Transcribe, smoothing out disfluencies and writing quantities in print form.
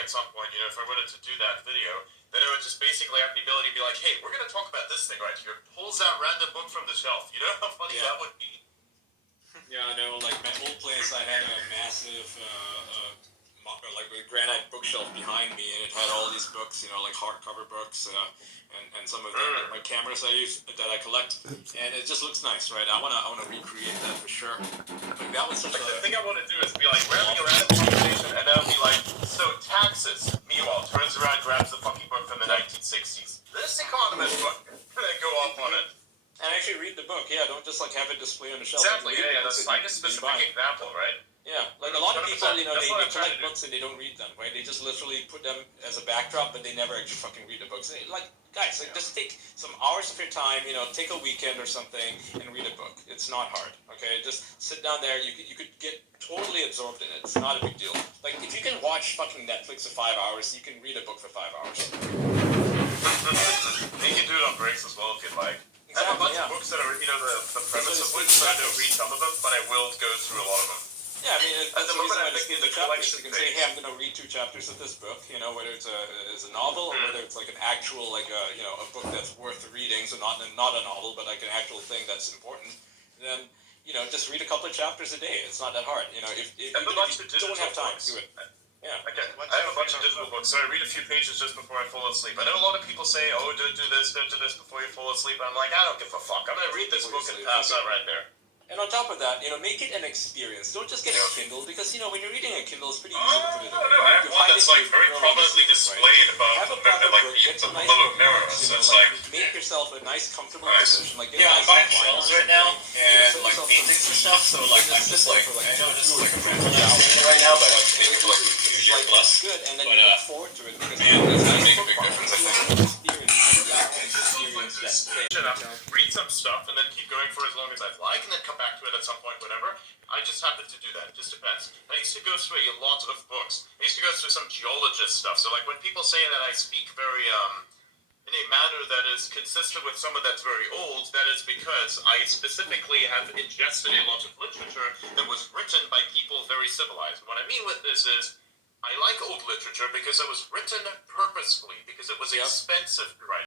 at some point, if I wanted to do that video, then it would just basically have the ability to be like, hey, we're going to talk about this thing right here. Pulls that random book from the shelf. You know how funny that would be? Yeah, I know. Like my old place, I had a massive, like a granite bookshelf behind me, and it had all these books, like hardcover books, and some of my cameras I use that I collect, and it just looks nice, right? I wanna recreate that for sure. Like that was such the thing I want to do is be like, we're having a random conversation, and then I'll be like, so taxes. Meanwhile, turns around, grabs the fucking book from the 1960s. This economist book, and then go off on it. And actually read the book, don't just like have it displayed on the shelf. Exactly, that's like a specific example, right? Yeah, like a lot of people, they collect books and they don't read them, right? They just literally put them as a backdrop, but they never actually fucking read the books. Guys, just take some hours of your time, take a weekend or something and read a book. It's not hard, okay? Just sit down there. You could get totally absorbed in it. It's not a big deal. Like, if you can watch fucking Netflix for 5 hours, you can read a book for 5 hours. You can do it on breaks as well if you'd like. Exactly, I have a bunch of books that are, the premise of which I don't read some of them, but I will go through a lot of them. Yeah, I mean, that's the reason I just give the chapters. You can say, hey, I'm going to read 2 chapters of this book, whether it's a novel or whether it's like an actual, a book that's worth reading, so not a novel, but like an actual thing that's important. Then, just read a couple of chapters a day. It's not that hard. If you don't have time, do it. Yeah. Okay. I have a bunch of digital books, so I read a few pages just before I fall asleep. I know a lot of people say, oh, don't do this before you fall asleep. I'm like, I don't give a fuck. I'm going to read this book and pass out right there. And on top of that, make it an experience. Don't just get a Kindle, because, when you're reading a Kindle, it's pretty easy to put it in. I have one that's, very prominently displayed above, the below a mirror, so it's like... Make yourself a nice, comfortable position. Like, I'm buying shelves right now, and, paintings and stuff, so, I'm just, I know this is, right now, but, maybe for, 2 years plus. Good, and then you look forward to it, because, it's going to make a big difference, I think. Read some stuff and then keep going for as long as I'd like, and then come back to it at some point, whatever. I just happen to do that. It just depends. I used to go through a lot of books. I used to go through some geologist stuff. So, like, when people say that I speak very, in a manner that is consistent with someone that's very old, that is because I specifically have ingested a lot of literature that was written by people very civilized. What I mean with this is, I like old literature because it was written purposefully, because it was expensive to write.